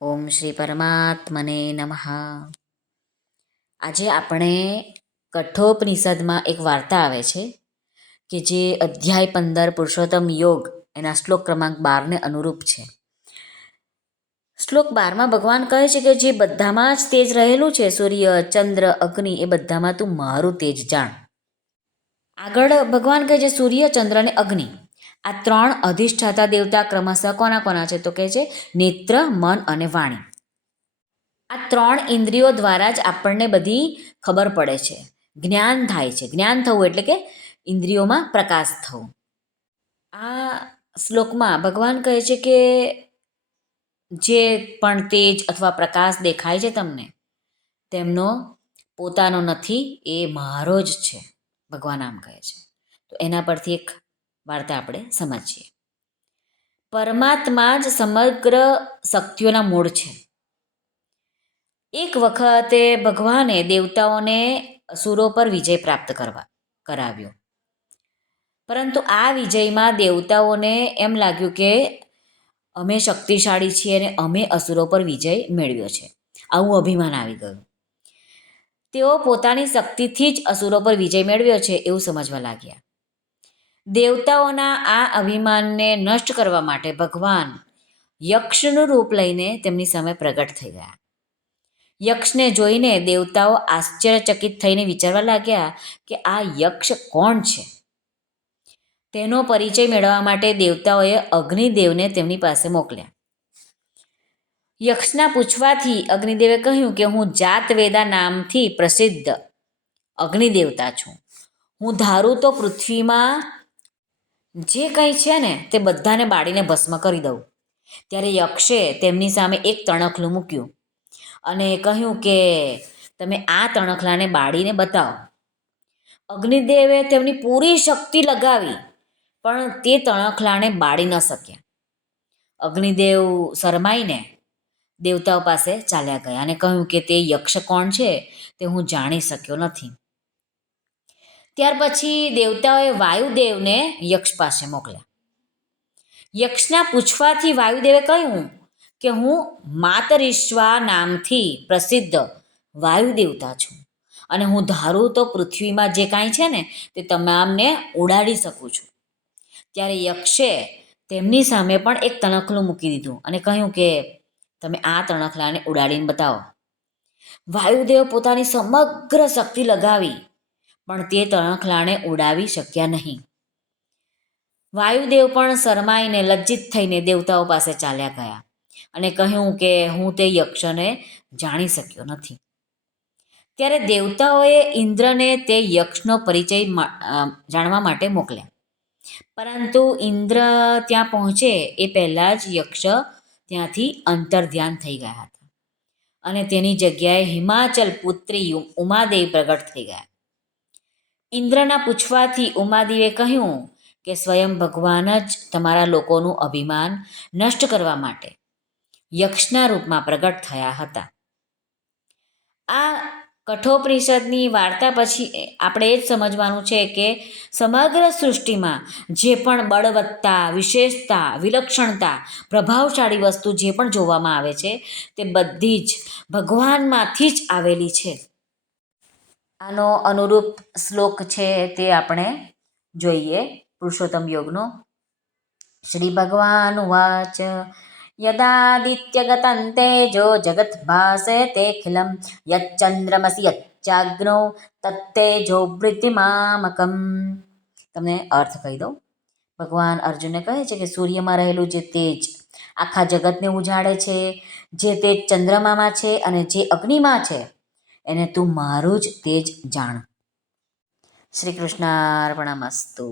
ઓમ શ્રી પરમાત્મને નમઃ. આજે આપણે કઠોપનિષદમાં એક વાર્તા આવે છે કે જે અધ્યાય 15 પુરુષોત્તમ યોગ એના શ્લોક ક્રમાંક 12ને અનુરૂપ છે. શ્લોક 12માં ભગવાન કહે છે કે જે બધામાં જ તેજ રહેલું છે, સૂર્ય, ચંદ્ર, અગ્નિ, એ બધામાં તું મારું તેજ જાણ. આગળ ભગવાન કહે છે સૂર્ય, ચંદ્ર અને અગ્નિ આ ત્રણ અધિષ્ઠાતા દેવતા ક્રમશઃ કોના કોના છે? તો કહે છે નેત્ર, મન અને વાણી. આ ત્રણ ઇન્દ્રિયો દ્વારા જ આપણને બધી ખબર પડે છે, જ્ઞાન થાય છે. જ્ઞાન થવું એટલે કે ઇન્દ્રિયોમાં પ્રકાશ થવો. આ શ્લોકમાં ભગવાન કહે છે કે જે પણ તેજ અથવા પ્રકાશ દેખાય છે તમને, તેમનો પોતાનો નથી, એ મારો જ છે, ભગવાન આમ કહે છે. તો એના પરથી એક વાર્તા આપણે સમજીએ. પરમાત્મા જ સમગ્ર શક્તિઓના મૂળ છે. એક વખતે ભગવાને દેવતાઓને અસુરો પર વિજય પ્રાપ્ત કરાવ્યો. પરંતુ આ વિજયમાં દેવતાઓને એમ લાગ્યું કે અમે શક્તિશાળી છીએ અને અમે અસુરો પર વિજય મેળવ્યો છે, આવું અભિમાન આવી ગયું. તેઓ પોતાની શક્તિથી જ અસુરો પર વિજય મેળવ્યો છે એવું સમજવા લાગ્યા. દેવતાઓના આ અભિમાનને નષ્ટ કરવા માટે ભગવાન યક્ષનું રૂપ લઈને તેમની સામે પ્રગટ થઈ ગયા. યક્ષને જોઈને દેવતાઓ આશ્ચર્યચકિત થઈને વિચારવા લાગ્યા કે આ યક્ષ કોણ છે? તેનો પરિચય મેળવવા માટે દેવતાઓએ અગ્નિદેવને તેમની પાસે મોકલ્યા. યક્ષના પૂછવાથી અગ્નિદેવે કહ્યું કે હું જાતવેદા નામથી પ્રસિદ્ધ અગ્નિદેવતા છું. હું ધારું તો પૃથ્વીમાં જે કંઈ છે ને તે બધાને બાળીને ભસ્મ કરી દઉં. ત્યારે યક્ષે તેમની સામે એક તણખલું મૂક્યું અને કહ્યું કે તમે આ તણખલાને બાળીને બતાવો. અગ્નિદેવે તેમની પૂરી શક્તિ લગાવી પણ તે તણખલાને બાળી ન શક્યા. અગ્નિદેવ શરમાઈને દેવતાઓ પાસે ચાલ્યા ગયા અને કહ્યું કે તે યક્ષ કોણ છે તે હું જાણી શક્યો નથી. ત્યાર પછી દેવતાઓએ વાયુદેવને યક્ષ પાસે મોકલ્યા. યક્ષના પૂછવાથી વાયુદેવે કહ્યું કે હું માતરિશ્વા નામથી પ્રસિદ્ધ વાયુદેવતા છું અને હું ધારું તો પૃથ્વીમાં જે કાંઈ છે ને તે તમામને ઉડાડી શકું છું. ત્યારે યક્ષે તેમની સામે પણ એક તણખલું મૂકી દીધું અને કહ્યું કે તમે આ તણખલાને ઉડાડીને બતાવો. વાયુદેવ પોતાની સમગ્ર શક્તિ લગાવી પણ તે તણખલાને ઉડાવી શક્યા નહીં. વાયુદેવ પણ શરમાઈને લજ્જિત થઈને દેવતાઓ પાસે ચાલ્યા ગયા અને કહ્યું કે હું તે યક્ષને જાણી શક્યો નથી. ત્યારે દેવતાઓએ ઇન્દ્રને તે યક્ષનો પરિચય જાણવા માટે મોકલ્યા. પરંતુ ઇન્દ્ર ત્યાં પહોંચે એ પહેલાં જ યક્ષ ત્યાંથી અંતર્ધ્યાન થઈ ગયા હતા અને તેની જગ્યાએ હિમાચલ પુત્રી ઉમાદેવ પ્રગટ થઈ ગયા. ઇન્દ્રના પૂછવાથી ઉમાદેવે કહ્યું કે સ્વયં ભગવાન જ તમારા લોકોનું અભિમાન નષ્ટ કરવા માટે યક્ષના રૂપમાં પ્રગટ થયા હતા. આ કઠોપનિષદની વાર્તા પછી આપણે એ જ સમજવાનું છે કે સમગ્ર સૃષ્ટિમાં જે પણ બળવત્તા, વિશેષતા, વિલક્ષણતા, પ્રભાવશાળી વસ્તુ જે પણ જોવામાં આવે છે તે બધી જ ભગવાનમાંથી જ આવેલી છે. આનો અનુરૂપ શ્લોક છે તે આપણે જોઈએ પુરુષોત્તમ યોગનો. શ્રી ભગવાન ઉવાચ યદાદિત્યગतं તેજો જગદ્ભાસયતેऽખિલં યચ્ચંદ્રમસિ યચ્ચાગ્નૌ તત્તેજો વૃદ્ધિમામકम्. તમને અર્થ કહી દઉં. ભગવાન અર્જુનને કહે છે કે સૂર્યમાં રહેલું જે તેજ આખા જગતને ઉજાડે છે, જે તેજ ચંદ્રમામાં છે અને જે અગ્નિમાં છે એને તું મારું જ તેજ જાણ. શ્રી કૃષ્ણાર્પણમસ્તુ.